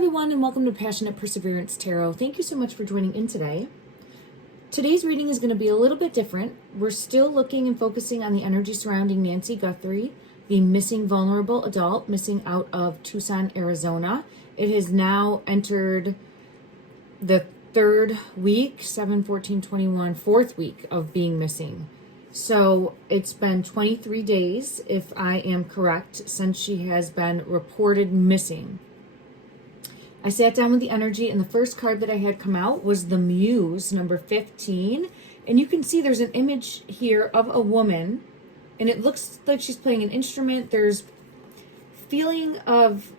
everyone, and welcome to Passionate Perseverance Tarot. Thank you so much for joining in today. Today's reading is going to be a little bit different. We're still looking and focusing on the energy surrounding Nancy Guthrie, the missing vulnerable adult, missing out of Tucson, Arizona. It has now entered the third week, 7/14/21, fourth week of being missing. So it's been 23 days, if I am correct, since she has been reported missing. I sat down with the energy, and the first card that I had come out was the Muse, number 15. And you can see there's an image here of a woman, and it looks like she's playing an instrument. There's feeling of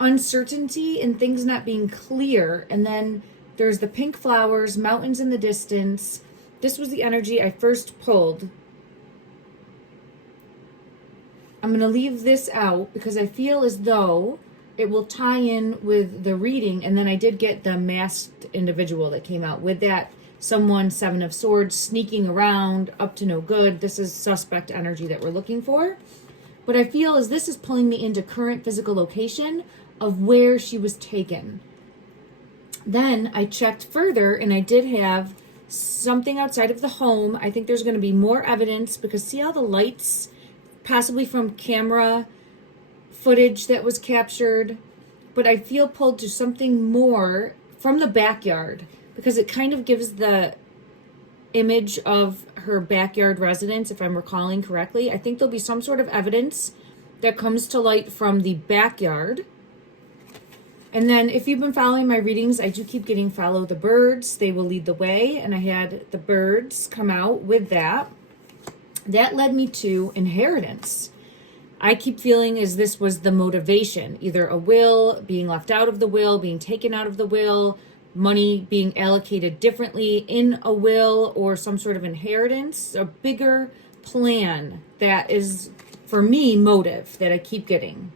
uncertainty and things not being clear. And then there's the pink flowers, mountains in the distance. This was the energy I first pulled. I'm going to leave this out because I feel as though it will tie in with the reading. And then I did get the masked individual that came out with that. Someone, Seven of Swords, sneaking around, up to no good. This is suspect energy that we're looking for. What I feel is this is pulling me into current physical location of where she was taken. Then I checked further, and I did have something outside of the home. I think there's going to be more evidence because see all the lights, possibly from camera footage that was captured, but I feel pulled to something more from the backyard because it kind of gives the image of her backyard residence, if I'm recalling correctly. I think there'll be some sort of evidence that comes to light from the backyard. And then if you've been following my readings, I do keep getting follow the birds. They will lead the way. And I had the birds come out with that. That led me to inheritance. I keep feeling as this was the motivation, either a will, being left out of the will, being taken out of the will, money being allocated differently in a will, or some sort of inheritance, a bigger plan that is, for me, motive that I keep getting.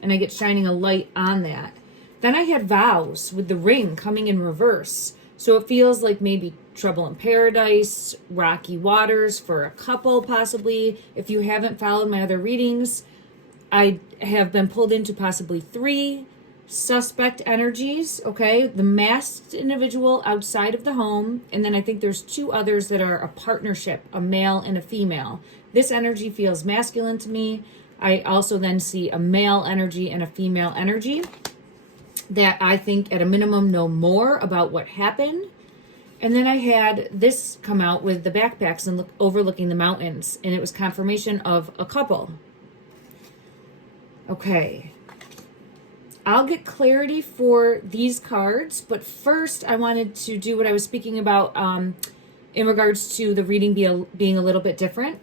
And I get shining a light on that. Then I had vows with the ring coming in reverse. So it feels like maybe trouble in paradise, rocky waters for a couple possibly. If you haven't followed my other readings, I have been pulled into possibly 3 suspect energies, okay? The masked individual outside of the home, and then I think there's 2 others that are a partnership, a male and a female. This energy feels masculine to me. I also then see a male energy and a female energy that I think at a minimum know more about what happened. And then I had this come out with the backpacks and overlooking the mountains, and it was confirmation of a couple. Okay. I'll get clarity for these cards, but first I wanted to do what I was speaking about in regards to the reading being a little bit different.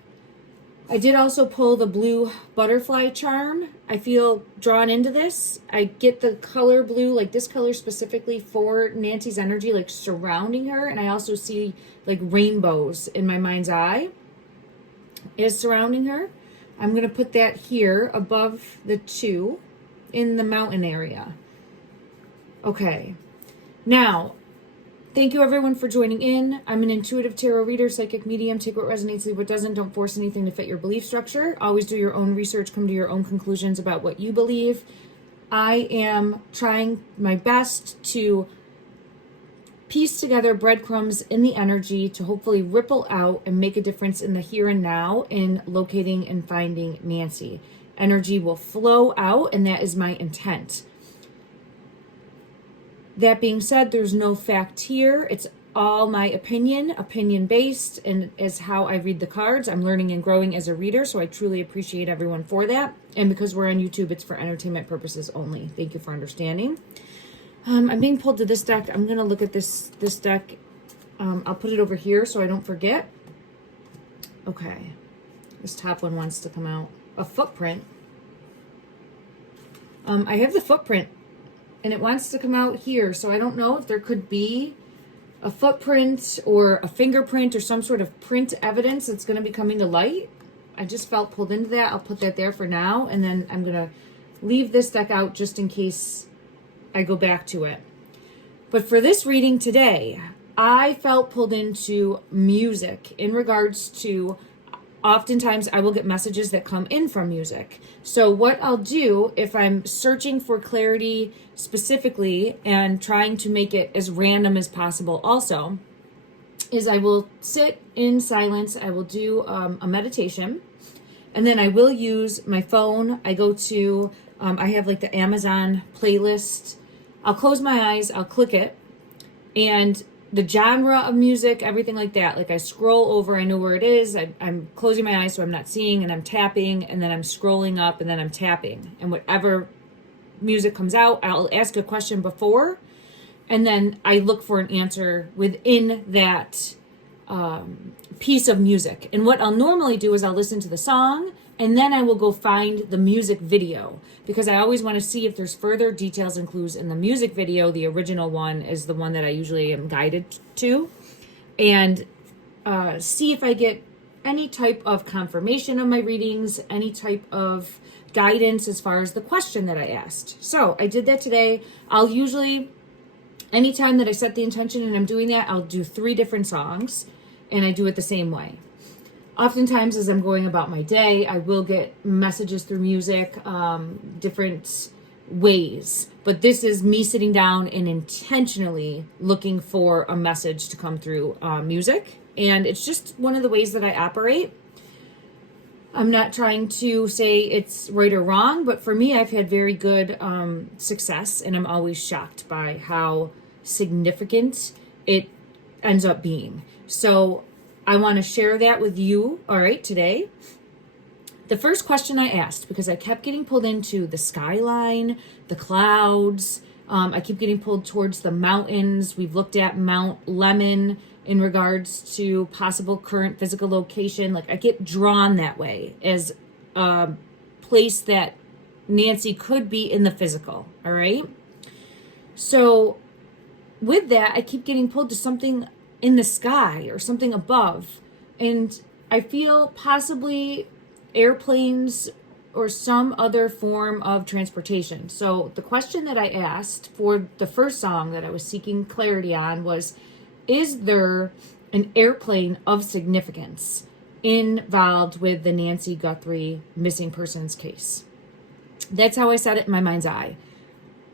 I did also pull the blue butterfly charm. I feel drawn into this. I get the color blue, like this color specifically for Nancy's energy, like surrounding her. And I also see like rainbows in my mind's eye is surrounding her. I'm going to put that here above the 2 in the mountain area. Okay. Now, thank you everyone for joining in. I'm an intuitive tarot reader, psychic medium. Take what resonates, leave what doesn't. Don't force anything to fit your belief structure. Always do your own research, come to your own conclusions about what you believe. I am trying my best to piece together breadcrumbs in the energy to hopefully ripple out and make a difference in the here and now in locating and finding Nancy. Energy will flow out, and that is my intent. That being said, there's no fact here. It's all my opinion-based, and is how I read the cards. I'm learning and growing as a reader, so I truly appreciate everyone for that. And because we're on YouTube, it's for entertainment purposes only. Thank you for understanding. I'm being pulled to this deck. I'm going to look at this deck. I'll put it over here so I don't forget. Okay. This top one wants to come out. A footprint. I have the footprint, and it wants to come out here. So I don't know if there could be a footprint or a fingerprint or some sort of print evidence that's going to be coming to light. I just felt pulled into that. I'll put that there for now. And then I'm going to leave this deck out just in case I go back to it. But for this reading today, I felt pulled into music in regards to oftentimes I will get messages that come in from music. So what I'll do if I'm searching for clarity specifically and trying to make it as random as possible also, is I will sit in silence. I will do a meditation, and then I will use my phone. I go to, I have like the Amazon playlist. I'll close my eyes, I'll click it, and the genre of music, everything like that. Like I scroll over, I know where it is. I'm closing my eyes so I'm not seeing, and I'm tapping, and then I'm scrolling up, and then I'm tapping. And whatever music comes out, I'll ask a question before, and then I look for an answer within that piece of music. And what I'll normally do is I'll listen to the song, and then I will go find the music video, because I always want to see if there's further details and clues in the music video. The original one is the one that I usually am guided to, and see if I get any type of confirmation of my readings, any type of guidance as far as the question that I asked. So I did that today. I'll usually, anytime that I set the intention and I'm doing that, I'll do 3 different songs, and I do it the same way. Oftentimes, as I'm going about my day, I will get messages through music, different ways. But this is me sitting down and intentionally looking for a message to come through music. And it's just one of the ways that I operate. I'm not trying to say it's right or wrong, but for me, I've had very good success, and I'm always shocked by how significant it ends up being. So I want to share that with you, all right, today. The first question I asked, because I kept getting pulled into the skyline, the clouds, I keep getting pulled towards the mountains. We've looked at Mount Lemon in regards to possible current physical location. Like I get drawn that way as a place that Nancy could be in the physical, all right? So with that, I keep getting pulled to something in the sky or something above. And I feel possibly airplanes or some other form of transportation. So the question that I asked for the first song that I was seeking clarity on was, is there an airplane of significance involved with the Nancy Guthrie missing persons case? That's how I said it in my mind's eye.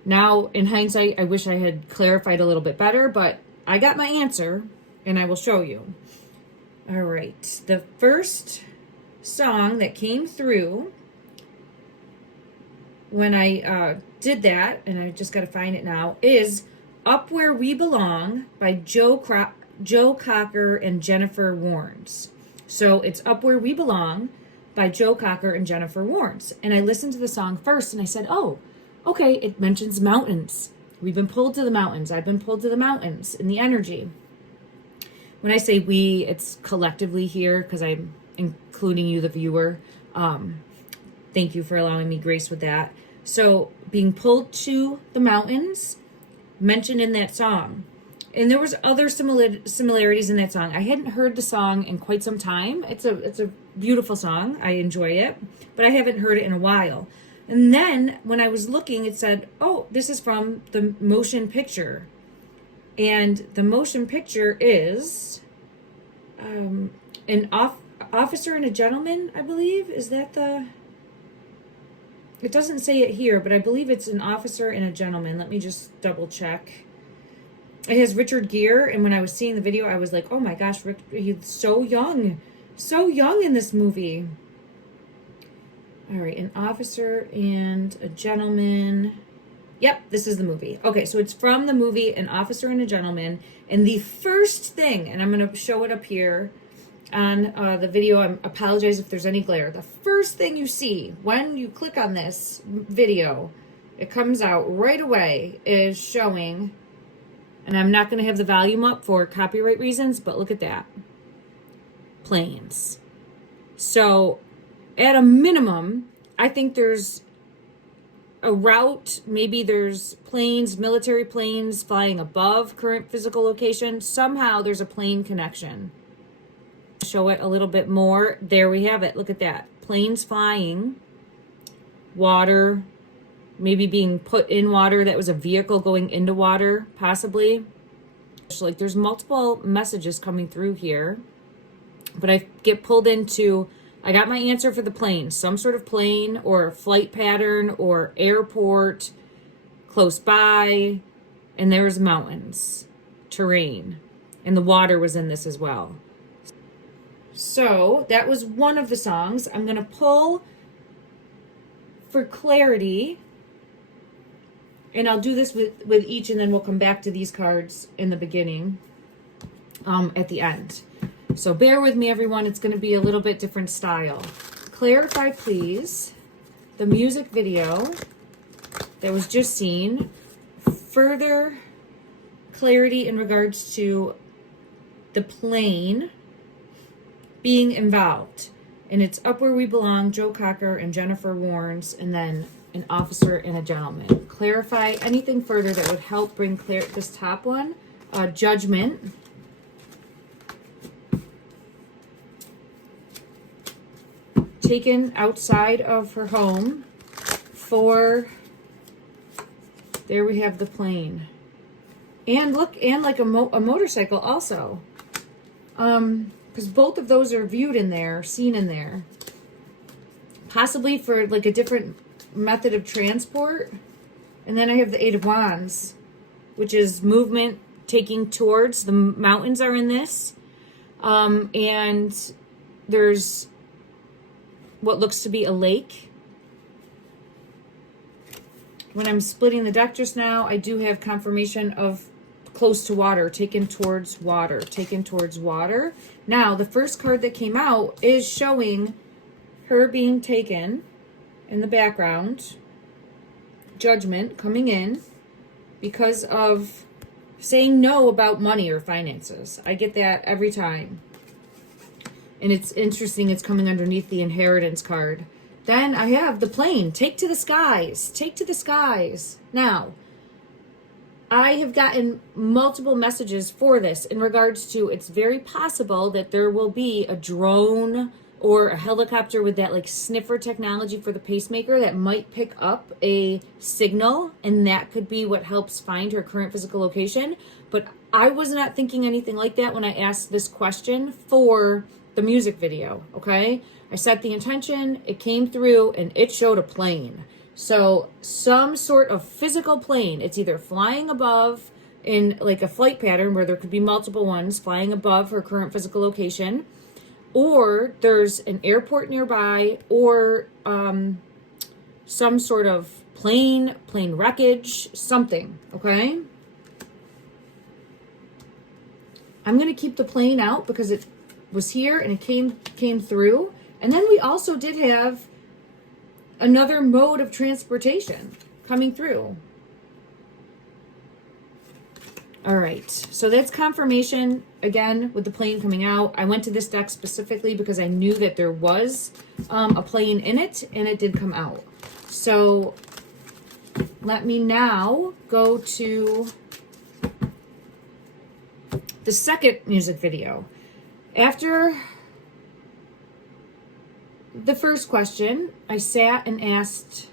Now, in hindsight, I wish I had clarified a little bit better, but I got my answer, and I will show you. All right. The first song that came through when I did that, and I just got to find it now, is Up Where We Belong by Joe Cocker and Jennifer Warnes. So it's Up Where We Belong by Joe Cocker and Jennifer Warnes. And I listened to the song first, and I said, oh, okay, it mentions mountains. We've been pulled to the mountains. I've been pulled to the mountains in the energy. When I say we, it's collectively here because I'm including you, the viewer. Thank you for allowing me grace with that. So being pulled to the mountains, mentioned in that song. And there was other similarities in that song. I hadn't heard the song in quite some time. It's a beautiful song. I enjoy it. But I haven't heard it in a while. And then when I was looking, it said, oh, this is from the motion picture. And the motion picture is an officer and a gentleman, I believe. Is that the... It doesn't say it here, but I believe it's an officer and a gentleman. Let me just double check. It has Richard Gere, and when I was seeing the video, I was like, oh my gosh, he's so young in this movie. All right, an officer and a gentleman. Yep, this is the movie. Okay, so it's from the movie An Officer and a Gentleman. And the first thing, and I'm going to show it up here on the video. I apologize if there's any glare. The first thing you see when you click on this video, it comes out right away, is showing, and I'm not going to have the volume up for copyright reasons, but look at that. Planes. So at a minimum, I think there's a route, maybe there's planes, military planes flying above current physical location. Somehow there's a plane connection. Show it a little bit more. There we have it. Look at that. Planes flying, water, maybe being put in water. That was a vehicle going into water, possibly. So like there's multiple messages coming through here. But I get pulled into, I got my answer for the plane, some sort of plane or flight pattern or airport close by, and there's mountains, terrain, and the water was in this as well. So that was one of the songs. I'm going to pull for clarity, and I'll do this with each, and then we'll come back to these cards in the beginning, at the end. So bear with me, everyone. It's going to be a little bit different style. Clarify, please, the music video that was just seen. Further clarity in regards to the plane being involved. And it's Up Where We Belong, Joe Cocker and Jennifer Warnes, and then an officer and a gentleman. Clarify anything further that would help bring this top one. Judgment. Taken outside of her home for, there we have the plane. And look, and like a motorcycle also. Because both of those are viewed in there, seen in there. Possibly for like a different method of transport. And then I have the Eight of Wands, which is movement taking towards, the mountains are in this. And there's what looks to be a lake. When I'm splitting the deck just now, I do have confirmation of close to water, taken towards water, taken towards water. Now, the first card that came out is showing her being taken in the background. Judgment coming in because of saying no about money or finances. I get that every time. And it's interesting, it's coming underneath the inheritance card. Then I have the plane. Take to the skies. Take to the skies. Now, I have gotten multiple messages for this in regards to, it's very possible that there will be a drone or a helicopter with that like sniffer technology for the pacemaker that might pick up a signal, and that could be what helps find her current physical location. But I was not thinking anything like that when I asked this question for the music video, okay? I set the intention, it came through, and it showed a plane. So some sort of physical plane. It's either flying above in like a flight pattern where there could be multiple ones flying above her current physical location, or there's an airport nearby, or some sort of plane wreckage, something, okay? I'm going to keep the plane out because it was here and it came through. And then we also did have another mode of transportation coming through. All right, so that's confirmation again with the plane coming out. I went to this deck specifically because I knew that there was a plane in it, and it did come out. So let me now go to the second music video. After the first question, I sat and asked,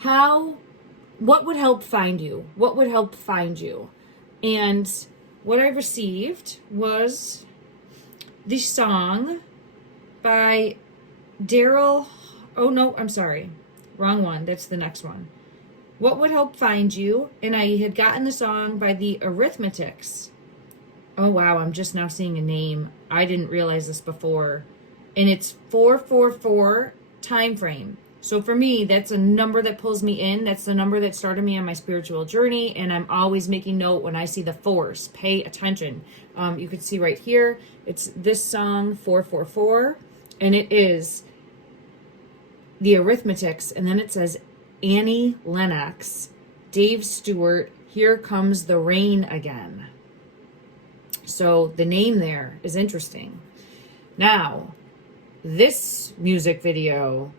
what would help find you? What would help find you? And what I received was the song by Daryl. Oh, no, I'm sorry. Wrong one. That's the next one. What would help find you? And I had gotten the song by the Arithmetics. Oh, wow. I'm just now seeing a name. I didn't realize this before. And it's 444 time frame. So for me, that's a number that pulls me in. That's the number that started me on my spiritual journey. And I'm always making note when I see the force. Pay attention. You can see right here, it's this song, 444. And it is the Arithmetics. And then it says Annie Lennox, Dave Stewart, Here Comes the Rain Again. So the name there is interesting. Now, this music video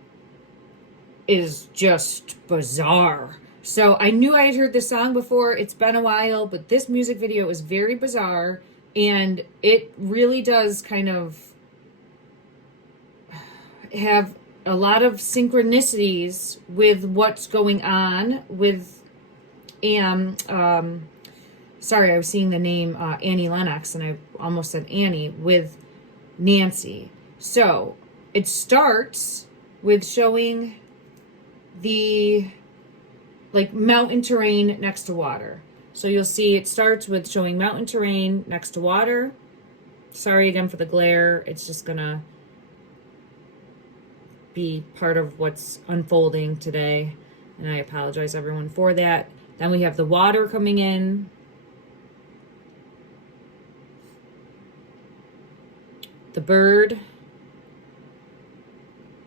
is just bizarre. So I knew I had heard this song before. It's been a while, but this music video is very bizarre, and it really does kind of have a lot of synchronicities with what's going on with sorry, I was seeing the name Annie Lennox, and I almost said Annie, with Nancy. So it starts with showing the like mountain terrain next to water. So you'll see it starts with showing mountain terrain next to water. Sorry again for the glare. It's just gonna be part of what's unfolding today. And I apologize everyone for that. Then we have the water coming in. The bird.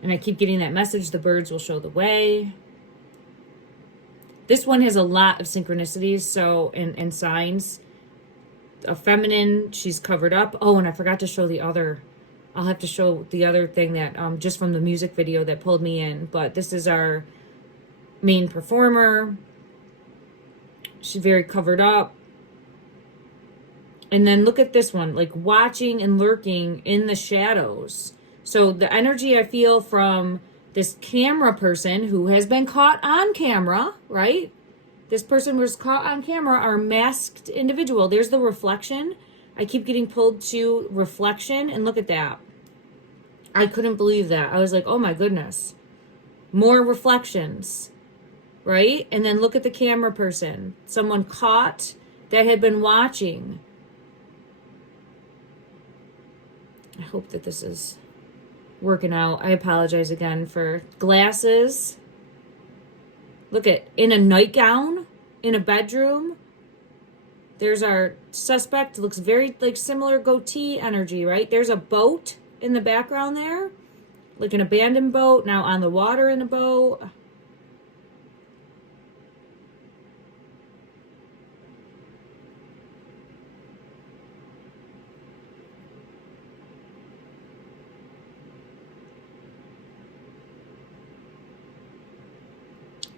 And I keep getting that message, the birds will show the way. This one has a lot of synchronicities, so, and signs. A feminine, she's covered up. Oh, and I forgot to show the other. I'll have to show the other thing that, just from the music video that pulled me in. But this is our main performer. She's very covered up. And then look at this one, like watching and lurking in the shadows. So the energy I feel from this camera person who has been caught on camera, right? This person was caught on camera, our masked individual. There's the reflection. I keep getting pulled to reflection, and look at that. I couldn't believe that. I was like, oh my goodness. More reflections, right? And then look at the camera person. Someone caught that had been watching. I hope that this is working out. I apologize again for glasses. Look at, in a nightgown, in a bedroom. There's our suspect. Looks very like similar goatee energy, right? There's a boat in the background there. Like an abandoned boat, now on the water in a boat.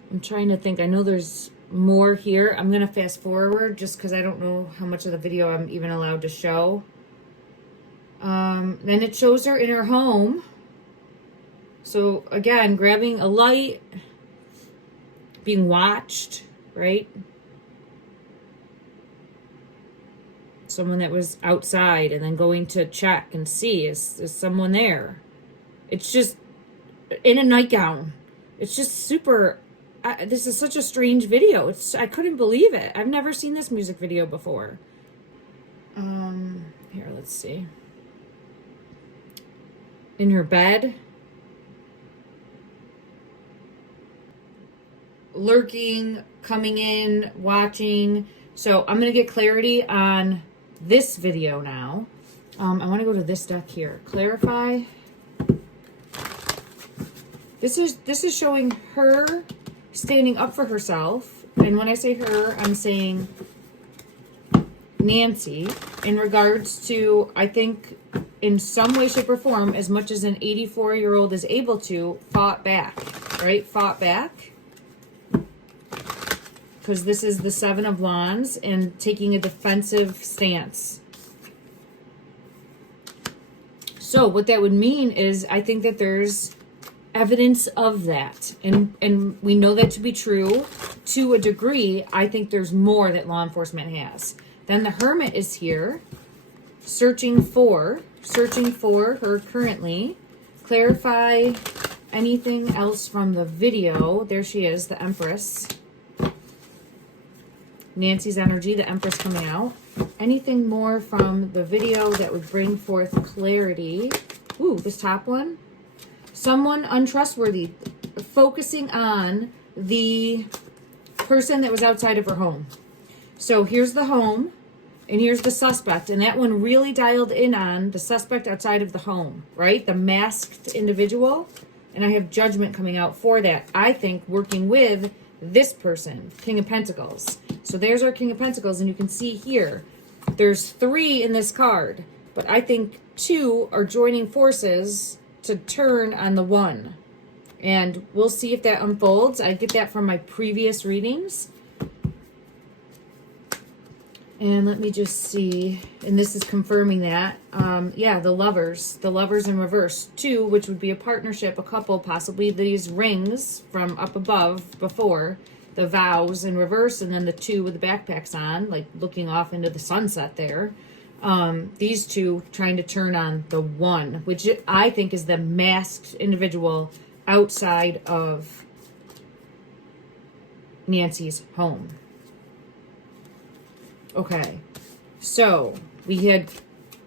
I'm trying to think. I know there's more here. I'm going to fast forward just because I don't know how much of the video I'm even allowed to show. Then it shows her in her home. So again, grabbing a light, being watched, right? Someone that was outside and then going to check and see, is someone there? It's just in a nightgown. It's just super... this is such a strange video. I couldn't believe it. I've never seen this music video before. Here, let's see. In her bed. Lurking, coming in, watching. So I'm going to get clarity on this video now. I want to go to this deck here. Clarify. This is showing her standing up for herself. And when I say her, I'm saying Nancy, in regards to, I think, in some way, shape, or form, as much as an 84-year-old is able to, fought back, right? Fought back. Because this is the Seven of Wands and taking a defensive stance. So what that would mean is, I think that there's evidence of that, and we know that to be true to a degree. I think there's more that law enforcement has. Then the Hermit is here, searching for her currently. Clarify anything else from the video. There she is, the Empress. Nancy's energy, the Empress coming out. Anything more from the video that would bring forth clarity? Ooh, this top one. Someone untrustworthy, focusing on the person that was outside of her home. So here's the home, and here's the suspect. And that one really dialed in on the suspect outside of the home, right? The masked individual. And I have Judgment coming out for that. I think working with this person, King of Pentacles. So there's our King of Pentacles, and you can see here, there's 3 in this card. But I think 2 are joining forces to turn on the 1. And we'll see if that unfolds. I get that from my previous readings. And let me just see. And this is confirming that. Yeah, the Lovers. The Lovers in reverse. 2, which would be a partnership, a couple, possibly these rings from up above before. The Vows in reverse, and then the 2 with the backpacks on, like looking off into the sunset there. These two trying to turn on the one, which I think is the masked individual outside of Nancy's home. Okay, so we had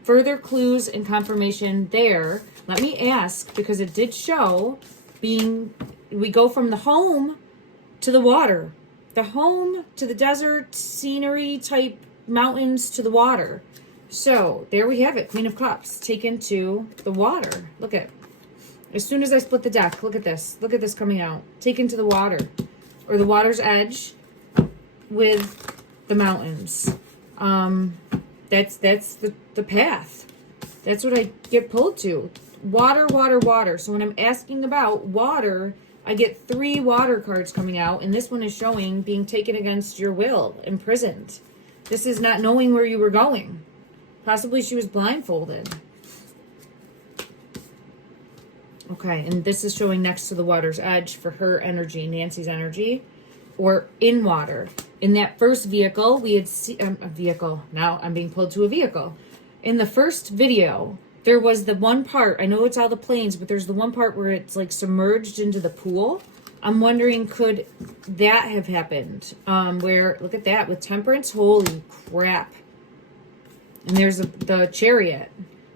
further clues and confirmation there. Let me ask, because it did show we go from the home to the water, the home to the desert scenery type mountains to the water. So there we have it, Queen of Cups taken to the water. Look at, as soon as I split the deck, look at this coming out, taken to the water, or the water's edge with the mountains. That's the path. That's what I get pulled to. Water, water, water. So when I'm asking about water, I get 3 water cards coming out, and this one is showing being taken against your will, imprisoned. This is not knowing where you were going. Possibly she was blindfolded. Okay, and this is showing next to the water's edge for her energy, Nancy's energy, or in water. In that first vehicle, we had seen a vehicle. Now I'm being pulled to a vehicle. In the first video, there was the one part, I know it's all the planes, but there's the one part where it's like submerged into the pool. I'm wondering, could that have happened? Where, look at that, with Temperance, holy crap. And there's the Chariot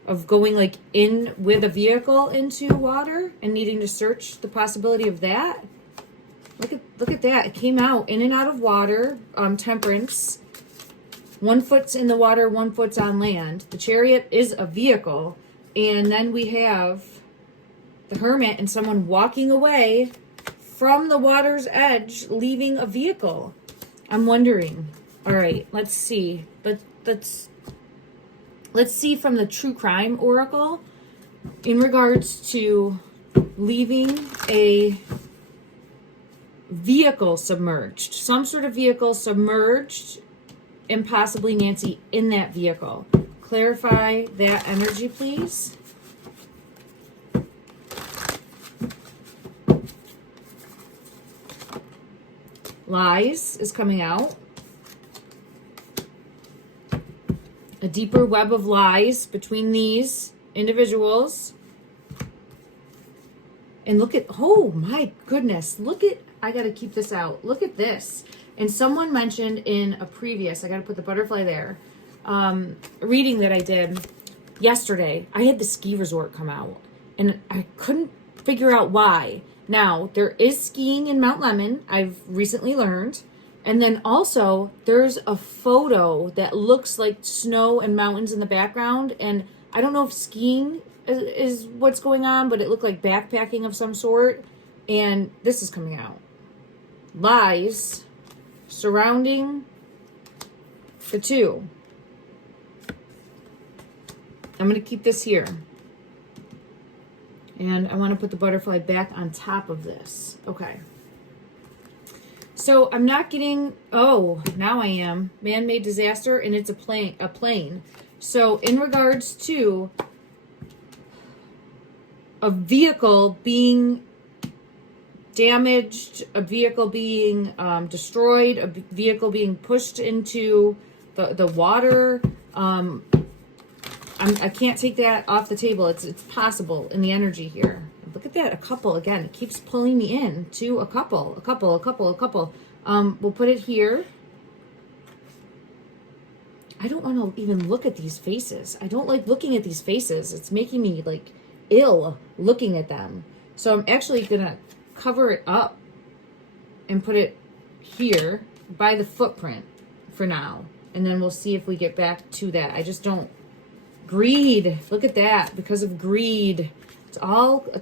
of going like in with a vehicle into water and needing to search the possibility of that. Look at that. It came out in and out of water, Temperance. 1 foot's in the water, 1 foot's on land. The Chariot is a vehicle. And then we have the Hermit and someone walking away from the water's edge, leaving a vehicle. I'm wondering. All right, let's see. Let's see from the True Crime Oracle in regards to leaving a vehicle submerged. Some sort of vehicle submerged, and possibly Nancy in that vehicle. Clarify that energy, please. Lies is coming out. A deeper web of lies between these individuals. And look at, oh my goodness, look at, I got to keep this out. Look at this. And someone mentioned in a previous, I got to put the butterfly there, reading that I did yesterday, I had the ski resort come out. And I couldn't figure out why. Now, there is skiing in Mount Lemmon, I've recently learned. And then also, there's a photo that looks like snow and mountains in the background. And I don't know if skiing is what's going on, but it looked like backpacking of some sort. And this is coming out. Lies surrounding the two. I'm going to keep this here. And I want to put the butterfly back on top of this. Okay. So I'm not getting, oh, now I am. Man-made disaster, and it's a plane. So in regards to a vehicle being damaged, a vehicle being destroyed, a vehicle being pushed into the water, I can't take that off the table. It's possible in the energy here. Look at that, a couple again. It keeps pulling me in to a couple. We'll put it here. I don't want to even look at these faces. I don't like looking at these faces. It's making me like ill looking at them. So I'm actually gonna cover it up and put it here by the footprint for now. And then we'll see if we get back to that. I just don't. Greed. Look at that. Because of greed. It's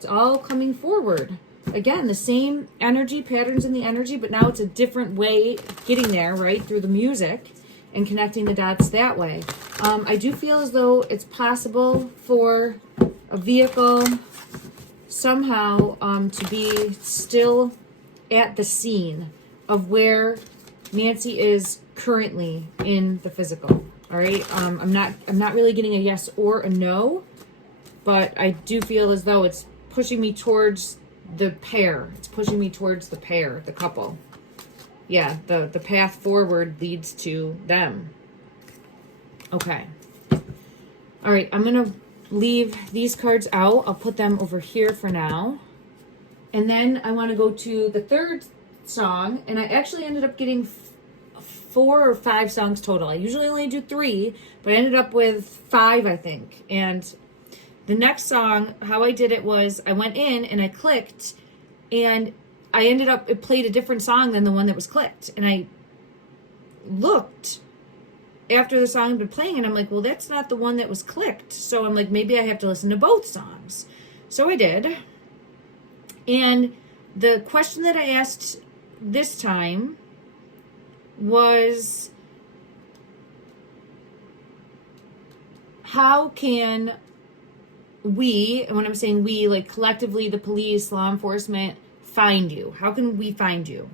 all coming forward. Again, the same energy, patterns in the energy, but now it's a different way of getting there, right? Through the music and connecting the dots that way. I do feel as though it's possible for a vehicle somehow to be still at the scene of where Nancy is currently in the physical. All right. I'm not really getting a yes or a no, but I do feel as though it's pushing me towards the pair. It's pushing me towards the pair, the couple. Yeah, the path forward leads to them. Okay. All right, I'm going to leave these cards out. I'll put them over here for now. And then I want to go to the third song. And I actually ended up getting 4 or 5 songs total. I usually only do 3, but I ended up with 5, I think. And the next song, how I did it was I went in and I clicked, and I ended up, it played a different song than the one that was clicked. And I looked after the song had been playing, and I'm like, well, that's not the one that was clicked. So I'm like, maybe I have to listen to both songs. So I did. And the question that I asked this time was, how can we, and when I'm saying we, like collectively, the police, law enforcement, find you? How can we find you?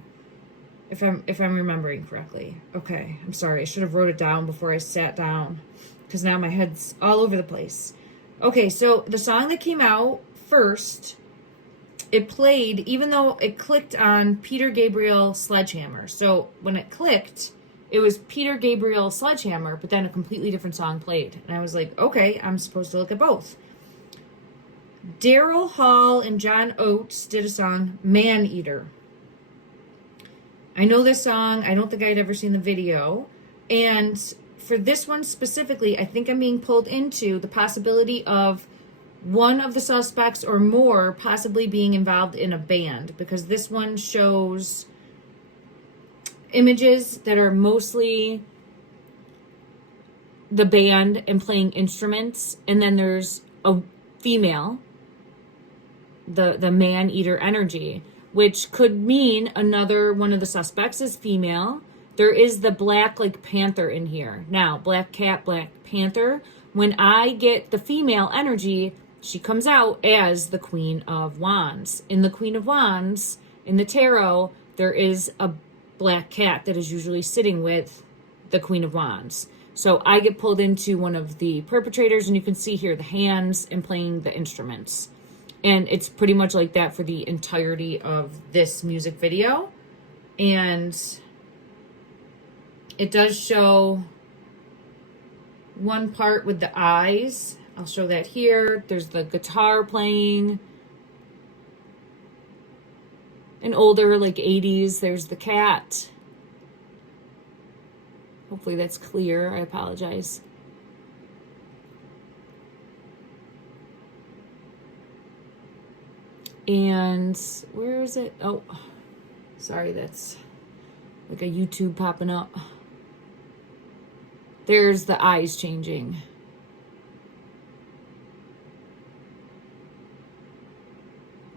If I'm remembering correctly. Okay, I'm sorry. I should have wrote it down before I sat down, because now my head's all over the place. Okay, so the song that came out first, it played, even though it clicked on Peter Gabriel Sledgehammer. So when it clicked, it was Peter Gabriel Sledgehammer, but then a completely different song played. And I was like, okay, I'm supposed to look at both. Daryl Hall and John Oates did a song, Man Eater. I know this song. I don't think I'd ever seen the video. And for this one specifically, I think I'm being pulled into the possibility of one of the suspects or more possibly being involved in a band, because this one shows images that are mostly the band and playing instruments, and then there's a female, the man-eater energy, which could mean another one of the suspects is female. There is the black like panther in here. Now, black cat, black panther, when I get the female energy, she comes out as the Queen of Wands. In the Queen of Wands, in the tarot, there is a black cat that is usually sitting with the Queen of Wands. So I get pulled into one of the perpetrators, and you can see here the hands and playing the instruments. And it's pretty much like that for the entirety of this music video. And it does show one part with the eyes. I'll show that here. There's the guitar playing. An older, like 80s. There's the cat. Hopefully that's clear. I apologize. And where is it? Oh, sorry, that's like a YouTube popping up. There's the eyes changing.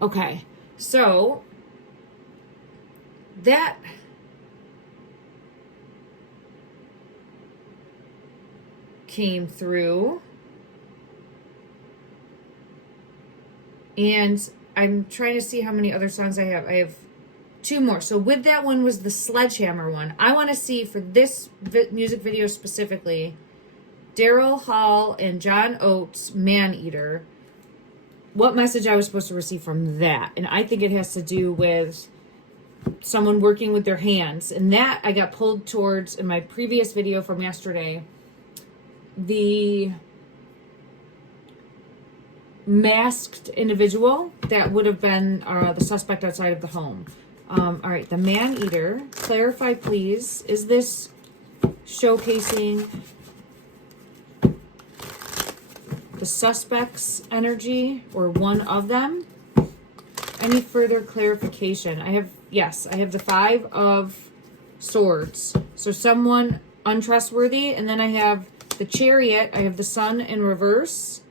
Okay, so that came through. And I'm trying to see how many other songs I have. I have 2 more. So with that one was the Sledgehammer one. I want to see for this music video specifically, Daryl Hall and John Oates, Man Eater, what message I was supposed to receive from that. And I think it has to do with someone working with their hands. And that I got pulled towards in my previous video from yesterday. The masked individual that would have been the suspect outside of the home. All right, the Man Eater. Clarify, please. Is this showcasing the suspect's energy or one of them? Any further clarification? I have the 5 of Swords. So someone untrustworthy, and then I have the Chariot. I have the Sun in reverse.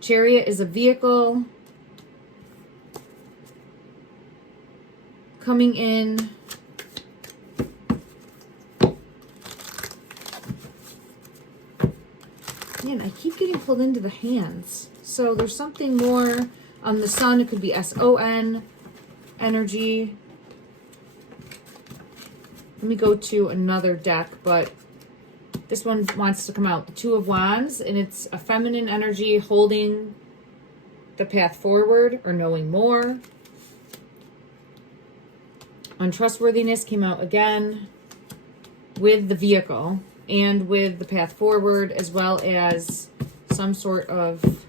Chariot is a vehicle coming in. Man, I keep getting pulled into the hands. So there's something more on the Sun. It could be S-O-N energy. Let me go to another deck, but this one wants to come out. The 2 of Wands, and it's a feminine energy holding the path forward or knowing more. Untrustworthiness came out again with the vehicle. and with the path forward, as well as some sort of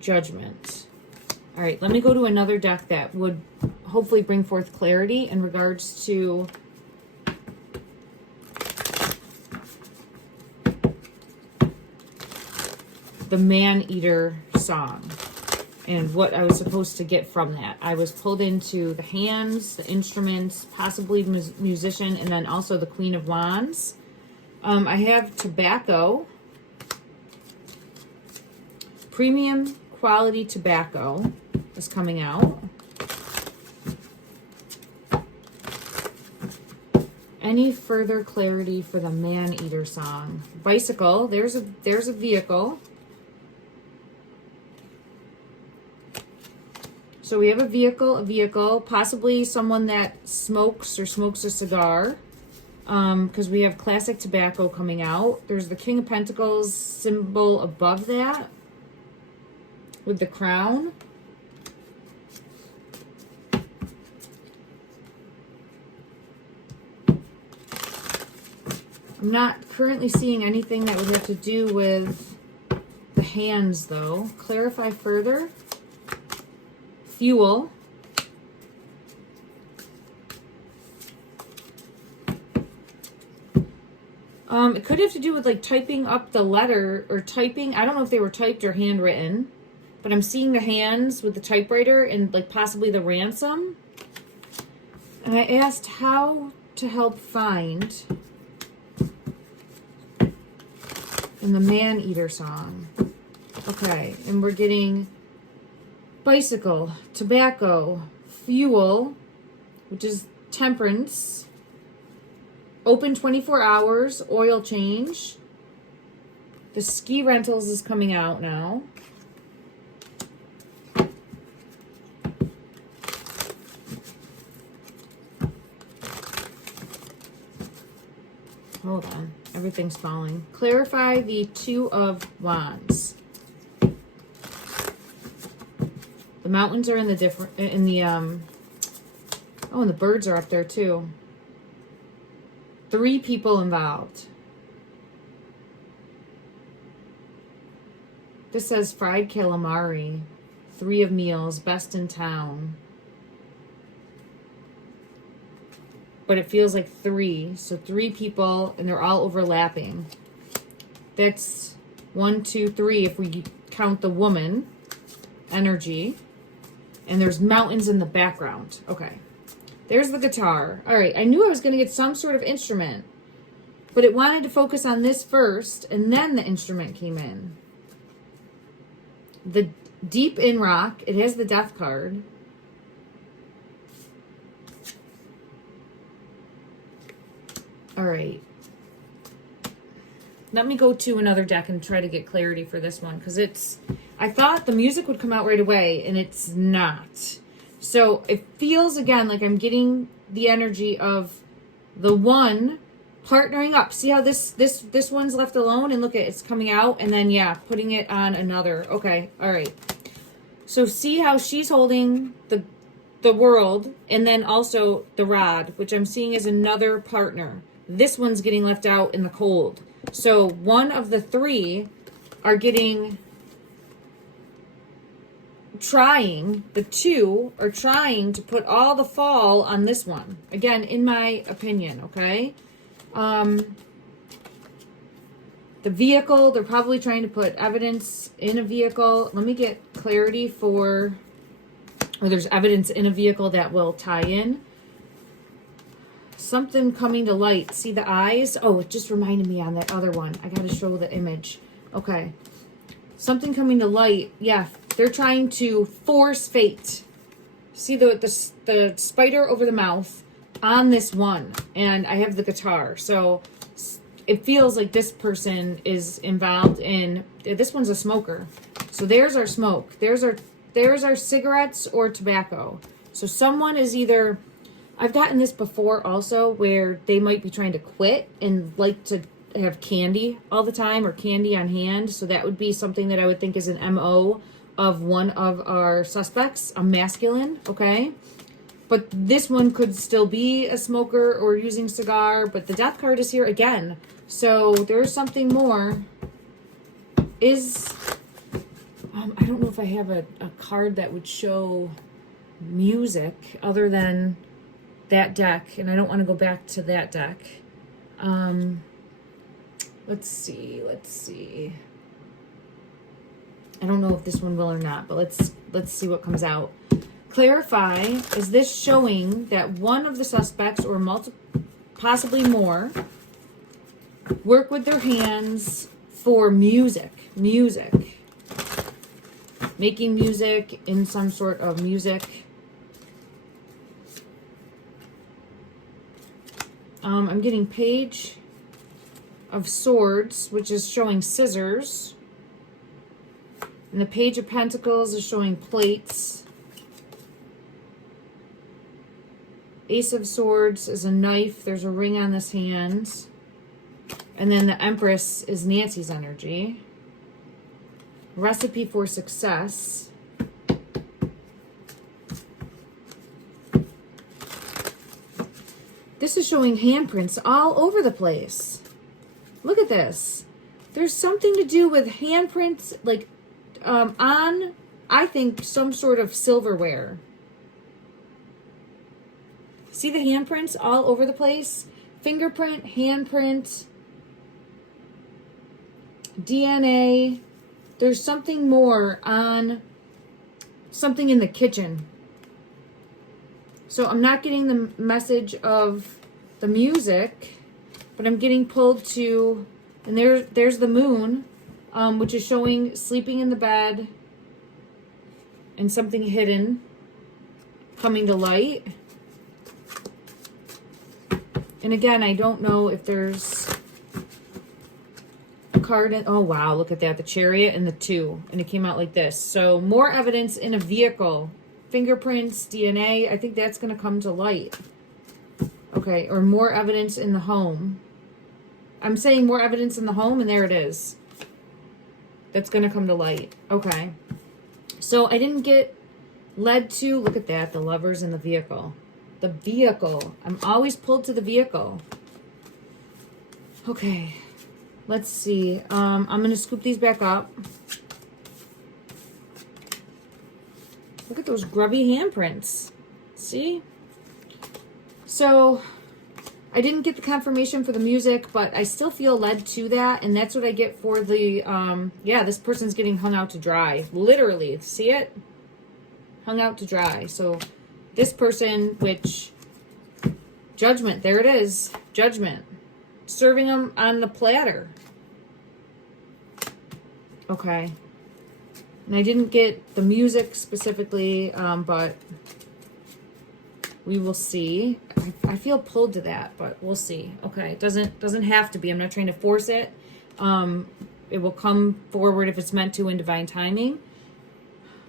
judgment. All right, let me go to another deck that would hopefully bring forth clarity in regards to the man-eater song and what I was supposed to get from that. I was pulled into the hands, the instruments, possibly musician, and then also the Queen of Wands. I have tobacco, premium quality tobacco is coming out. Any further clarity for the man-eater song? Bicycle, there's a vehicle. So we have a vehicle, possibly someone that smokes or smokes a cigar, because we have classic tobacco coming out. There's the King of Pentacles symbol above that with the crown. I'm not currently seeing anything that would have to do with the hands, though. Clarify further. Fuel. It could have to do with like typing up the letter or typing. I don't know if they were typed or handwritten, but I'm seeing the hands with the typewriter and like possibly the ransom. And I asked how to help find in the man-eater song. Okay, and we're getting bicycle, tobacco, fuel, which is temperance, open 24 hours, oil change. The ski rentals is coming out now. Hold on, everything's falling. Clarify the Two of Wands. The mountains are in the oh, and the birds are up there too. 3 people involved. This says fried calamari, 3 of meals, best in town. But it feels like 3, so 3 people, and they're all overlapping. That's 1, 2, 3 if we count the woman energy. And there's mountains in the background. Okay. There's the guitar. All right. I knew I was going to get some sort of instrument. But it wanted to focus on this first. And then the instrument came in. The Deep in Rock. It has the Death card. All right. Let me go to another deck and try to get clarity for this one. Because I thought the music would come out right away, and it's not. So it feels, again, like I'm getting the energy of the one partnering up. See how this one's left alone? And look, it's coming out, and then, yeah, putting it on another. Okay, all right. So see how she's holding the world, and then also the rod, which I'm seeing is another partner. This one's getting left out in the cold. So one of the 3 are getting... the 2 are trying to put all the fall on this one. Again, in my opinion, okay? The vehicle, they're probably trying to put evidence in a vehicle. Let me get clarity for, or there's evidence in a vehicle that will tie in. Something coming to light. See the eyes? Oh, it just reminded me on that other one. I got to show the image. Okay. Something coming to light. Yeah, they're trying to force fate. See the spider over the mouth on this one. And I have the guitar. So it feels like this person is involved in... This one's a smoker. So there's our smoke. There's our cigarettes or tobacco. So someone is either... I've gotten this before also where they might be trying to quit and like to have candy all the time or candy on hand. So that would be something that I would think is an MO of one of our suspects, a masculine, okay? But this one could still be a smoker or using cigar, but the death card is here again. So there's something more. I don't know if I have a card that would show music other than that deck, and I don't want to go back to that deck. Let's see. I don't know if this one will or not, but let's see what comes out. Clarify, is this showing that one of the suspects or possibly more work with their hands for music, making music in some sort of music? I'm getting Page of Swords, which is showing scissors. And the Page of Pentacles is showing plates. Ace of Swords is a knife. There's a ring on this hand. And then the Empress is Nancy's energy. Recipe for Success. This is showing handprints all over the place. Look at this. There's something to do with handprints, like on, I think, some sort of silverware. See the handprints all over the place? Fingerprint, handprint, DNA. There's something more on something in the kitchen. So I'm not getting the message of the music, but I'm getting pulled to, and there's the moon, which is showing sleeping in the bed and something hidden coming to light. And again, I don't know if there's a card in, oh wow, look at that, the Chariot and the 2, and it came out like this. So more evidence in a vehicle. Fingerprints, DNA, I think that's going to come to light. Okay, or more evidence in the home. I'm saying more evidence in the home, and there it is. That's going to come to light. Okay. So I didn't get led to, look at that, the Lovers in the vehicle. The vehicle. I'm always pulled to the vehicle. Okay. Let's see. I'm going to scoop these back up. Look at those grubby handprints. See? So, I didn't get the confirmation for the music, but I still feel led to that, and that's what I get for the, yeah, this person's getting hung out to dry. Literally. See it? Hung out to dry. So, this person, which, Judgment, there it is. Judgment. Serving them on the platter. Okay. And I didn't get the music specifically, but we will see. I feel pulled to that, but we'll see. Okay, it doesn't have to be. I'm not trying to force it. It will come forward if it's meant to in divine timing.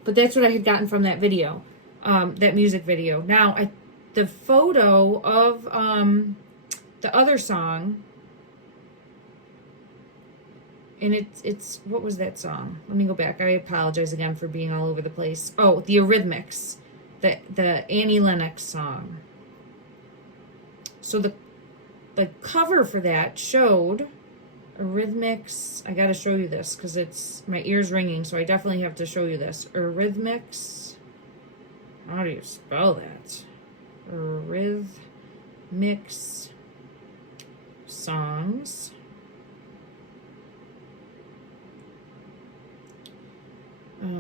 But that's what I had gotten from that video, that music video. Now, the photo of the other song. And it's what was that song? Let me go back. I apologize again for being all over the place. Oh, the Eurythmics, the Annie Lennox song. So the cover for that showed Eurythmics. I got to show you this because it's my ears ringing, so I definitely have to show you this. Eurythmics. How do you spell that? Eurythmics songs.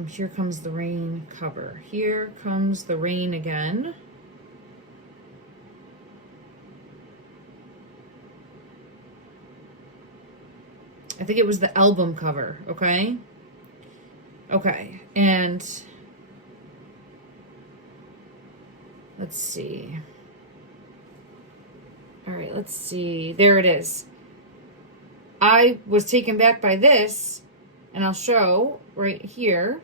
Here Comes the Rain cover. Here Comes the Rain again. I think it was the album cover, okay? Okay, and let's see. All right, let's see. There it is. I was taken back by this, and I'll show right here.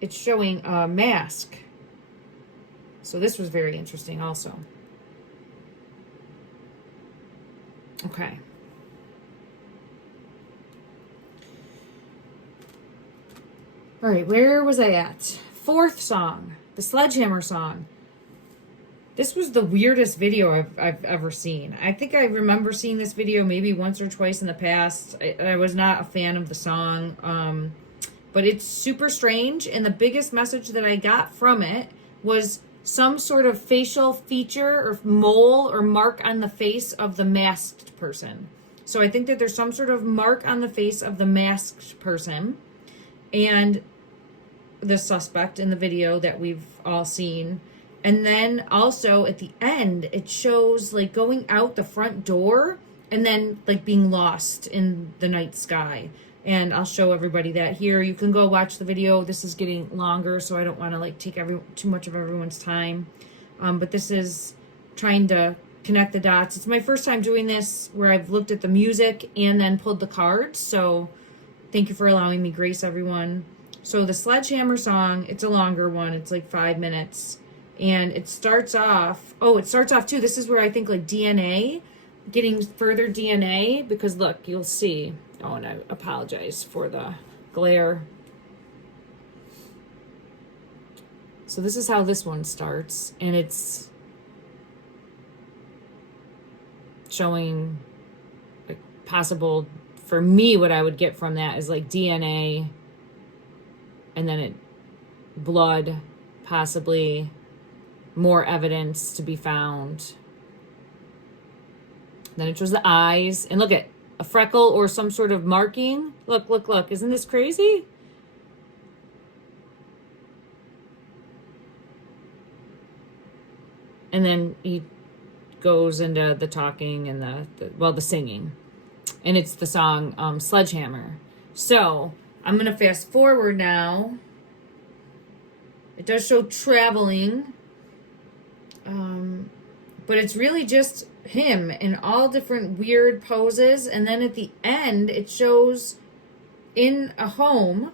It's showing a mask. So this was very interesting also. Okay. All right, where was I at? fourth song, the Sledgehammer song. This was the weirdest video I've ever seen. I think I remember seeing this video maybe once or twice in the past. I was not a fan of the song, but it's super strange. And the biggest message that I got from it was some sort of facial feature or mole or mark on the face of the masked person. So I think that there's some sort of mark on the face of the masked person and the suspect in the video that we've all seen. And then also at the end, it shows like going out the front door and then like being lost in the night sky. And I'll show everybody that here. You can go watch the video. This is getting longer, so I don't want to like take too much of everyone's time. But this is trying to connect the dots. It's my first time doing this where I've looked at the music and then pulled the cards. So thank you for allowing me grace, everyone. So the Sledgehammer song, it's a longer one. It's like 5 minutes. And it starts off too. This is where I think like DNA, getting further DNA, because look, you'll see. Oh, and I apologize for the glare. So this is how this one starts, and it's showing like possible, for me, what I would get from that is like DNA, and then blood, possibly more evidence to be found. Then it shows the eyes, and look at a freckle or some sort of marking. Look, look, look. Isn't this crazy? And then he goes into the talking and the singing. And it's the song Sledgehammer. So I'm going to fast forward now. It does show traveling. But it's really just him in all different weird poses. And then at the end, it shows in a home.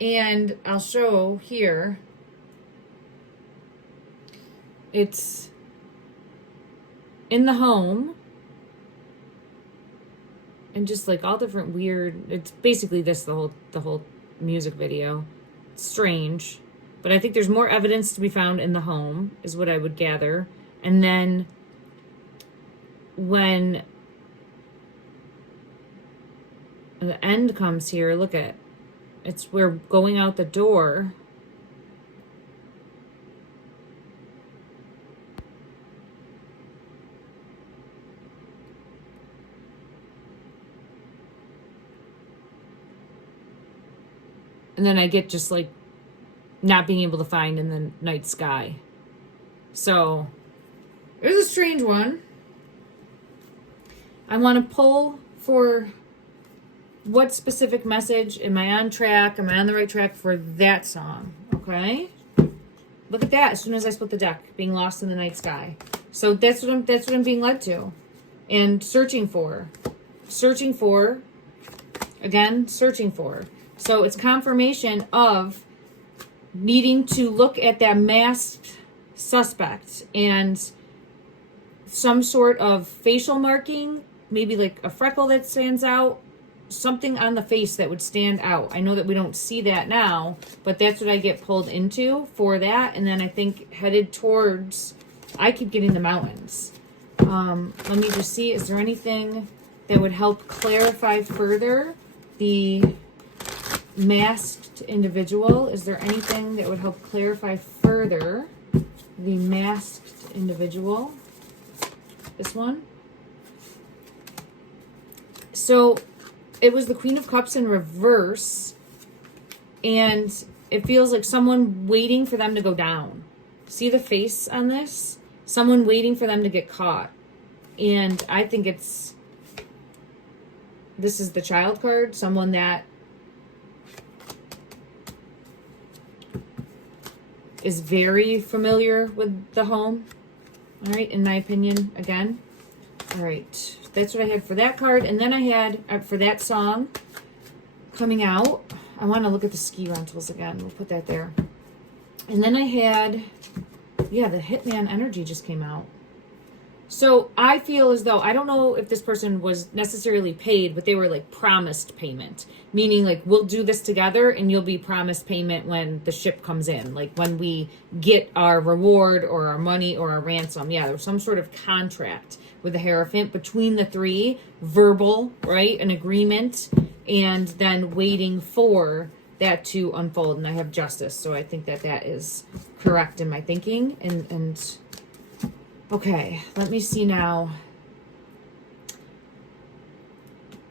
And I'll show here. It's in the home. And just like all different weird, it's basically this, the whole music video. It's strange. But I think there's more evidence to be found in the home, is what I would gather. And then when the end comes here, look at, we're going out the door. And then I get just like not being able to find in the night sky. So it was a strange one. I want to pull for what specific message. Am I on track? Am I on the right track for that song? Okay. Look at that. As soon as I split the deck, being lost in the night sky. So that's what I'm being led to. And searching for. Again, searching for. So it's confirmation of needing to look at that masked suspect and some sort of facial marking, maybe like a freckle that stands out, something on the face that would stand out. I know that we don't see that now, but that's what I get pulled into for that. And then I think headed towards, I keep getting the mountains. Let me just see, is there anything that would help clarify further the masked individual? Is there anything that would help clarify further the masked individual? This one. So it was the Queen of Cups in reverse, and it feels like someone waiting for them to go down. See the face on this? Someone waiting for them to get caught. And I think this is the Child card, someone that is very familiar with the home. All right, in my opinion, again. All right, that's what I had for that card. And then I had, for that song coming out, I want to look at the ski rentals again. We'll put that there. And then I had, yeah, the Hitman energy just came out. So I feel as though, I don't know if this person was necessarily paid, but they were like promised payment, meaning like, we'll do this together and you'll be promised payment when the ship comes in, like when we get our reward or our money or our ransom. Yeah, there's some sort of contract with the Hierophant between the three, verbal, right? An agreement, and then waiting for that to unfold. And I have justice. So I think that that is correct in my thinking. And okay, let me see now.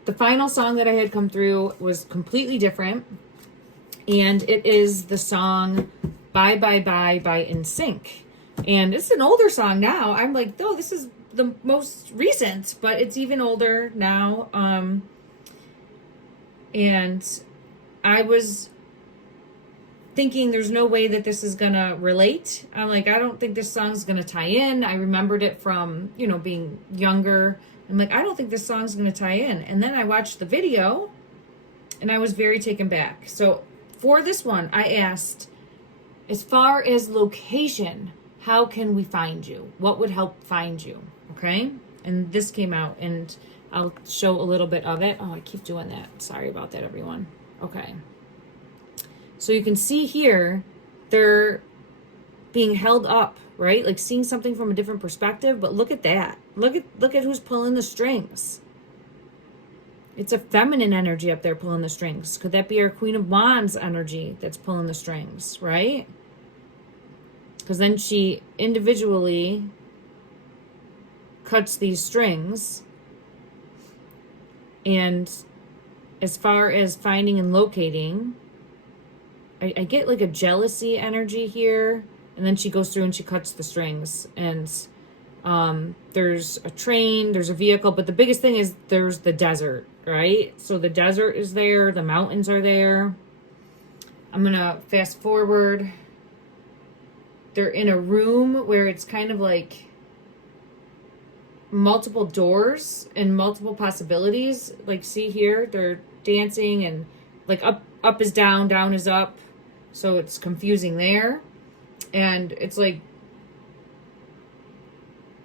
The final song that I had come through was completely different. And it is the song Bye Bye Bye by NSYNC. And it's an older song now. I'm like, oh, this is the most recent, but it's even older now. And I was thinking there's no way that this is gonna relate. I'm like, I don't think this song's gonna tie in. I remembered it from, you know, being younger. I'm like, I don't think this song's gonna tie in. And then I watched the video and I was very taken back. So for this one, I asked, as far as location, how can we find you? What would help find you? Okay. And this came out and I'll show a little bit of it. Oh, I keep doing that. Sorry about that, everyone. Okay. So you can see here, they're being held up, right? Like seeing something from a different perspective, but look at that. Look at who's pulling the strings. It's a feminine energy up there pulling the strings. Could that be our Queen of Wands energy that's pulling the strings, right? Because then she individually cuts these strings. And as far as finding and locating, I get like a jealousy energy here, and then she goes through and she cuts the strings, and there's a train, there's a vehicle, but the biggest thing is there's the desert, right? So the desert is there, the mountains are there. I'm gonna fast forward. They're in a room where it's kind of like multiple doors and multiple possibilities. Like, see here, they're dancing, and like up is down, down is up. So it's confusing there. And it's like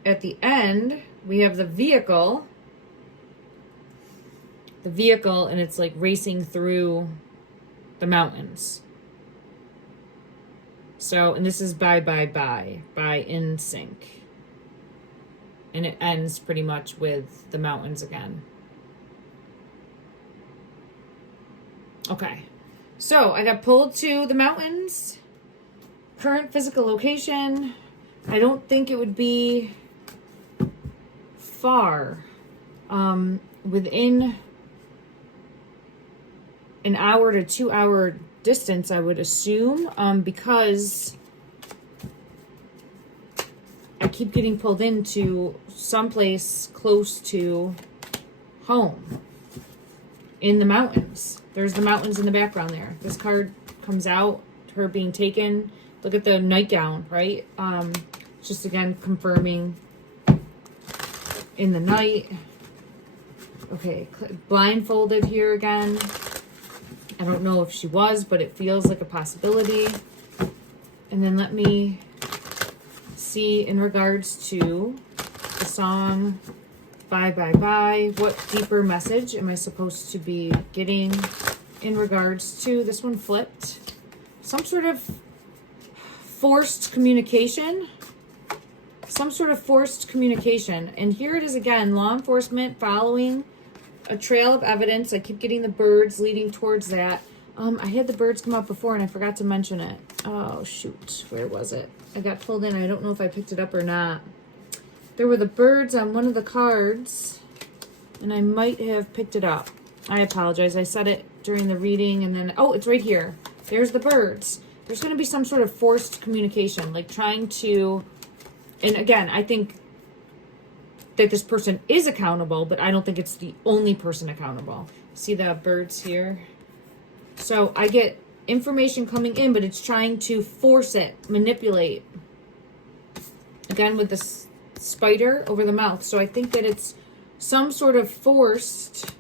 at the end, we have the vehicle, and it's like racing through the mountains. So, and this is Bye Bye Bye by NSYNC. And it ends pretty much with the mountains again. Okay. So I got pulled to the mountains. Current physical location. I don't think it would be far. Within an hour to 2 hour distance, I would assume, because I keep getting pulled into someplace close to home in the mountains. There's the mountains in the background there. This card comes out, her being taken. Look at the nightgown, right? Just again confirming in the night. Okay, blindfolded here again. I don't know if she was, but it feels like a possibility. And then let me see in regards to the song Bye Bye Bye, what deeper message am I supposed to be getting in regards to this one flipped? Some sort of forced communication. Some sort of forced communication. And here it is again, law enforcement following a trail of evidence. I keep getting the birds leading towards that. I had the birds come up before and I forgot to mention it. Oh, shoot. Where was it? I got pulled in. I don't know if I picked it up or not. There were the birds on one of the cards, and I might have picked it up. I apologize. I said it during the reading, and then, oh, it's right here. There's the birds. There's going to be some sort of forced communication, like trying to, and again, I think that this person is accountable, but I don't think it's the only person accountable. See the birds here? So I get information coming in, but it's trying to force it, manipulate. Again, with this spider over the mouth. So I think that it's some sort of forced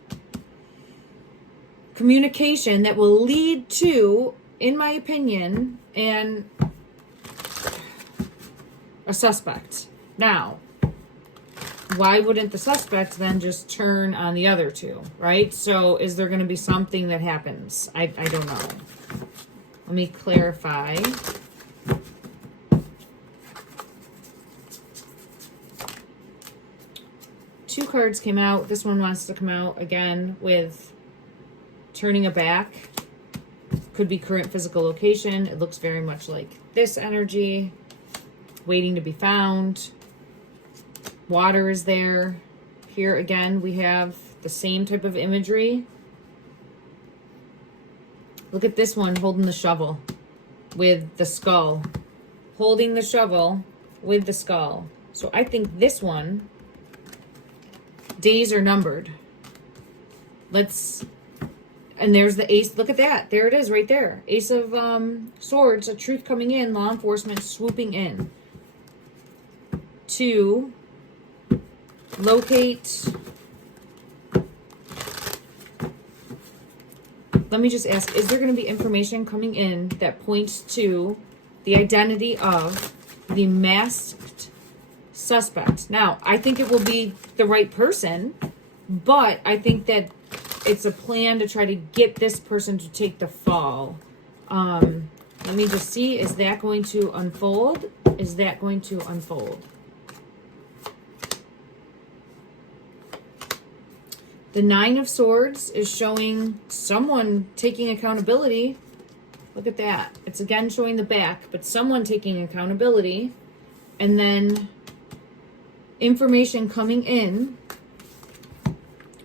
communication that will lead to, in my opinion, a suspect. Now, why wouldn't the suspect then just turn on the other two, right? So is there going to be something that happens? I don't know. Let me clarify. Two cards came out. This one wants to come out again with turning a back. Could be current physical location. It looks very much like this energy. Waiting to be found. Water is there. Here again, we have the same type of imagery. Look at this one holding the shovel with the skull. Holding the shovel with the skull. So I think this one, days are numbered. And there's the ace. Look at that. There it is right there. Ace of Swords, a truth coming in, law enforcement swooping in. To locate. Let me just ask, is there going to be information coming in that points to the identity of the masked suspect? Now, I think it will be the right person, but I think that it's a plan to try to get this person to take the fall. Let me just see, is that going to unfold? Is that going to unfold? The Nine of Swords is showing someone taking accountability. Look at that. It's again showing the back, but someone taking accountability. And then information coming in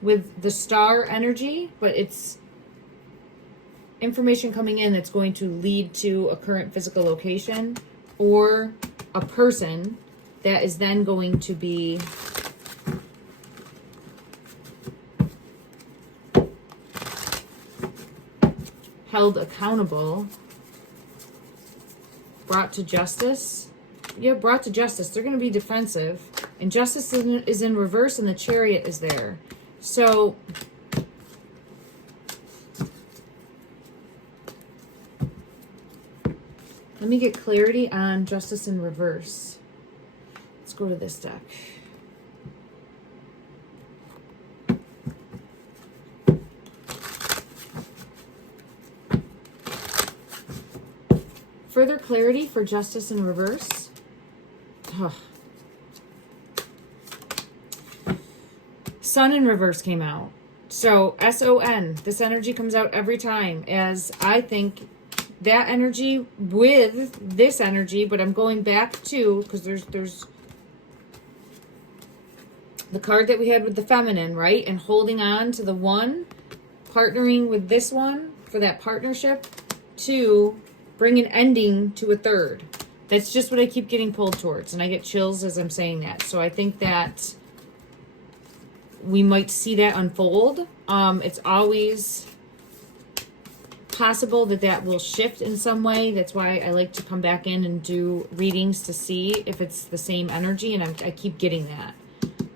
with the star energy, but it's information coming in that's going to lead to a current physical location or a person that is then going to be held accountable, brought to justice. Yeah, brought to justice. They're going to be defensive. And justice is in reverse and the Chariot is there. So let me get clarity on justice in reverse. Let's go to this deck. Further clarity for justice in reverse. Ugh. Sun in reverse came out. So S-O-N, this energy comes out every time, as I think that energy with this energy, but I'm going back to, because there's the card that we had with the feminine, right? And holding on to the one, partnering with this one for that partnership to bring an ending to a third. That's just what I keep getting pulled towards, and I get chills as I'm saying that. So I think that we might see that unfold. It's always possible that that will shift in some way. That's why I like to come back in and do readings to see if it's the same energy, and I keep getting that.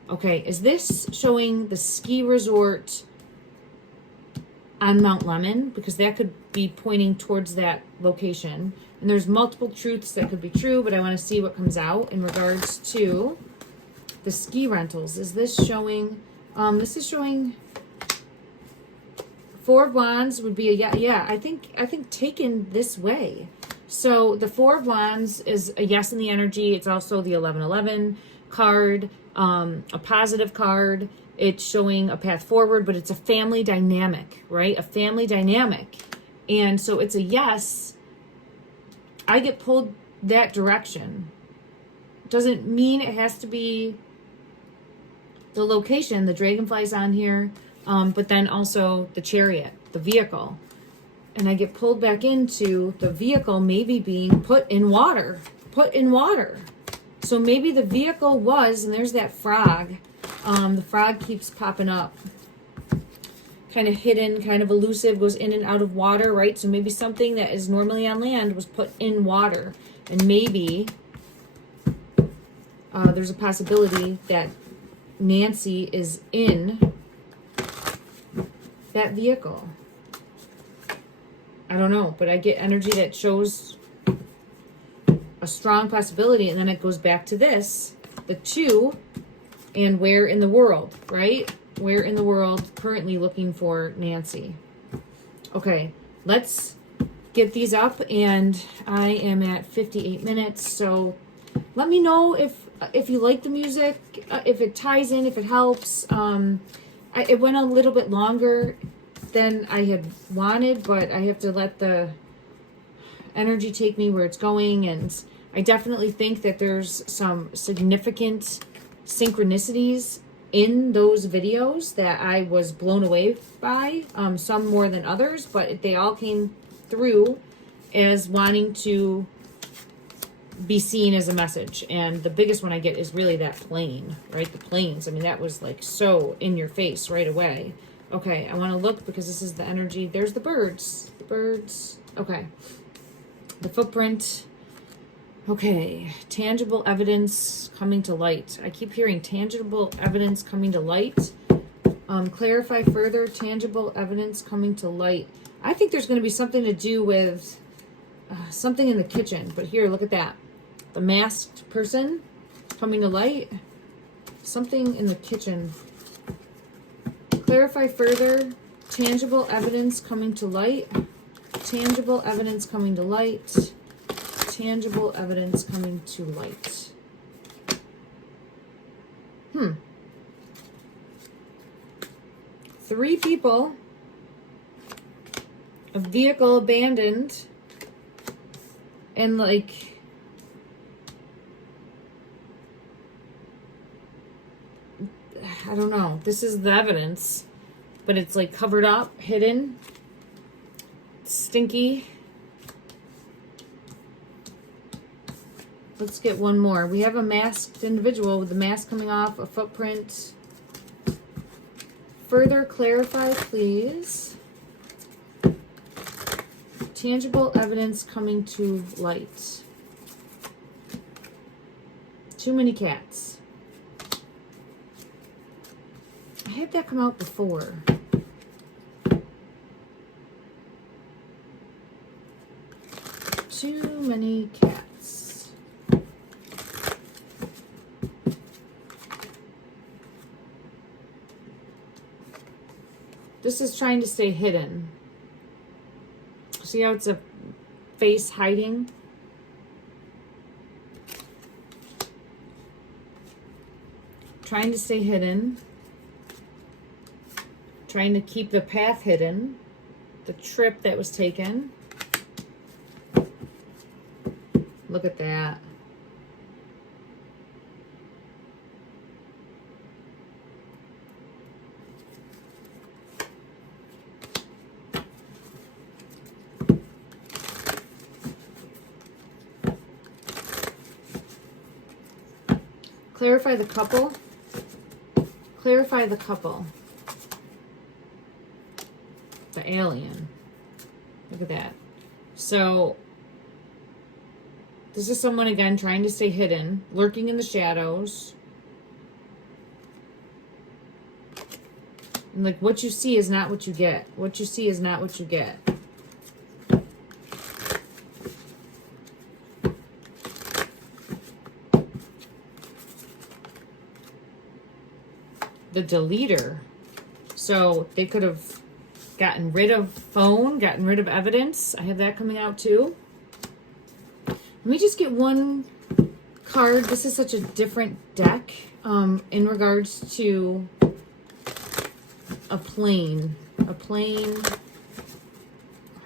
Okay, is this showing the ski resort on Mount Lemon? Because that could be pointing towards that location. And there's multiple truths that could be true, but I want to see what comes out in regards to the ski rentals. Is this showing... this is showing Four of Wands would be a yeah. I think taken this way. So the Four of Wands is a yes in the energy. It's also the 1111 card, a positive card. It's showing a path forward, but it's a family dynamic, right? A family dynamic. And so it's a yes. I get pulled that direction. Doesn't mean it has to be the location. The dragonfly's on here, but then also the Chariot, the vehicle. And I get pulled back into the vehicle maybe being put in water. So maybe the vehicle was, and there's that frog. The frog keeps popping up. Kind of hidden, kind of elusive, goes in and out of water, right? So maybe something that is normally on land was put in water. And maybe there's a possibility that Nancy is in that vehicle. I don't know, but I get energy that shows a strong possibility, and then it goes back to this. The two and where in the world, right? Where in the world currently looking for Nancy. Okay, let's get these up, and I am at 58 minutes, so let me know if you like the music, if it ties in, if it helps. It went a little bit longer than I had wanted, but I have to let the energy take me where it's going, and I definitely think that there's some significant synchronicities in those videos that I was blown away by, some more than others, but they all came through as wanting to be seen as a message. And the biggest one I get is really that plane, right? The planes. I mean, that was like so in your face right away. Okay, I want to look because this is the energy. There's the birds. The birds. Okay. The footprint. Okay. Tangible evidence coming to light. I keep hearing tangible evidence coming to light. Clarify further. Tangible evidence coming to light. I think there's going to be something to do with something in the kitchen. But here, look at that. The masked person coming to light. Something in the kitchen. Clarify further. Tangible evidence coming to light. Tangible evidence coming to light. Tangible evidence coming to light. 3 people. A vehicle abandoned. And like, I don't know. This is the evidence, but it's like covered up, hidden, stinky. Let's get one more. We have a masked individual with the mask coming off, a footprint. Further clarify, please. Tangible evidence coming to light. Too many cats. I had that come out before. Too many cats. This is trying to stay hidden. See how it's a face hiding? Trying to stay hidden. Trying to keep the path hidden. The trip that was taken. Look at that. Clarify the couple. Clarify the couple. The alien. Look at that. So, this is someone, again, trying to stay hidden, lurking in the shadows. And like, what you see is not what you get. What you see is not what you get. The deleter. So they could have gotten rid of phone, gotten rid of evidence. I have that coming out too. Let me just get one card. This is such a different deck in regards to a plane. A plane.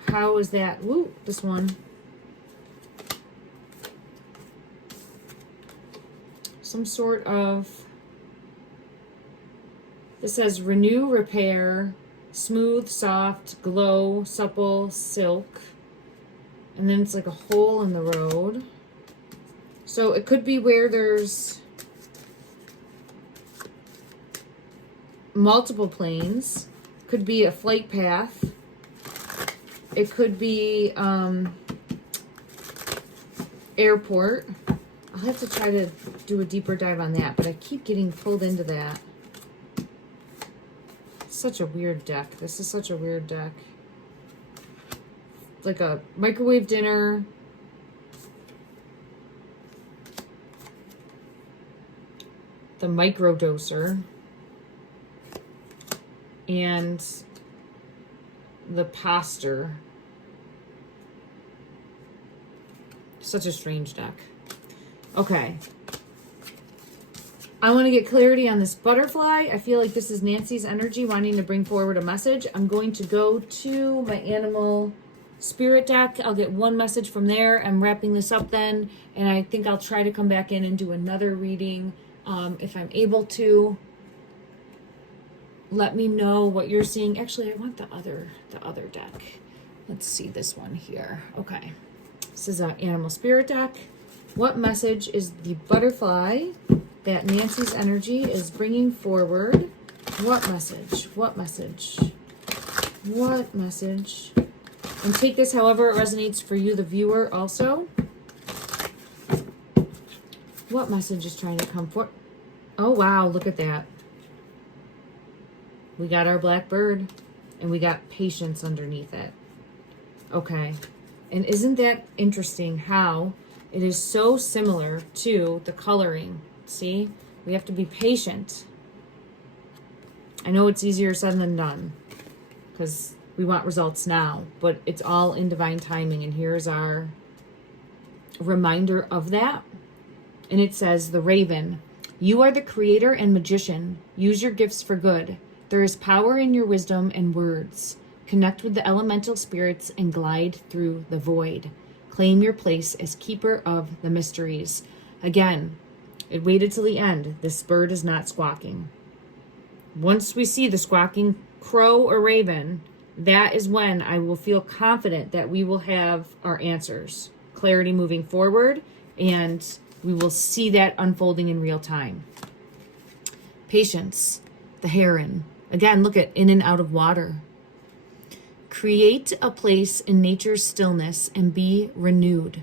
How is that? Woo, this one. Some sort of... This says renew, repair, smooth, soft, glow, supple, silk. And then it's like a hole in the road. So it could be where there's multiple planes. Could be a flight path. It could be airport. I'll have to try to do a deeper dive on that, but I keep getting pulled into that. Such a weird deck. This is such a weird deck. Like a microwave dinner. the microdoser, and the posture. Such a strange deck. Okay. I want to get clarity on this butterfly. I feel like this is Nancy's energy wanting to bring forward a message. I'm going to go to my animal spirit deck. I'll get one message from there. I'm wrapping this up then, and I think I'll try to come back in and do another reading if I'm able to. Let me know what you're seeing. Actually, I want the other deck. Let's see this one here. Okay. This is an animal spirit deck. What message is the butterfly that Nancy's energy is bringing forward? What message? What message? What message? And take this however it resonates for you, the viewer, also. What message is trying to come forward? Oh, wow. Look at that. We got our black bird, and we got patience underneath it. Okay. And isn't that interesting how it is so similar to the coloring? See? We have to be patient. I know it's easier said than done because we want results now, but it's all in divine timing. And here's our reminder of that. And it says, the raven, you are the creator and magician. Use your gifts for good. There is power in your wisdom and words. Connect with the elemental spirits and glide through the void. Claim your place as keeper of the mysteries. Again, it waited till the end. This bird is not squawking. Once we see the squawking crow or raven, that is when I will feel confident that we will have our answers, clarity moving forward, and we will see that unfolding in real time. Patience, the heron. Again, look at in and out of water. Create a place in nature's stillness and be renewed.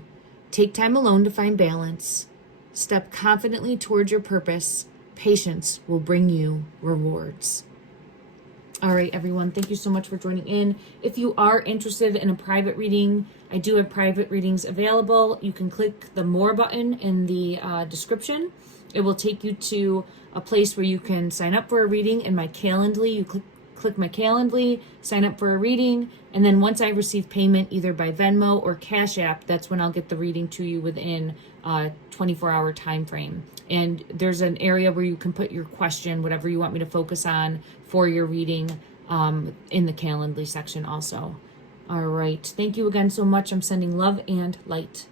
Take time alone to find balance. Step confidently toward your purpose. Patience will bring you rewards. All right, everyone, thank you so much for joining in. If you are interested in a private reading, I do have private readings available. You can click the More button in the description. It will take you to a place where you can sign up for a reading in my Calendly. You click my Calendly, sign up for a reading, and then once I receive payment, either by Venmo or Cash App, that's when I'll get the reading to you within a 24-hour time frame. And there's an area where you can put your question, whatever you want me to focus on for your reading, in the Calendly section also. All right. Thank you again so much. I'm sending love and light.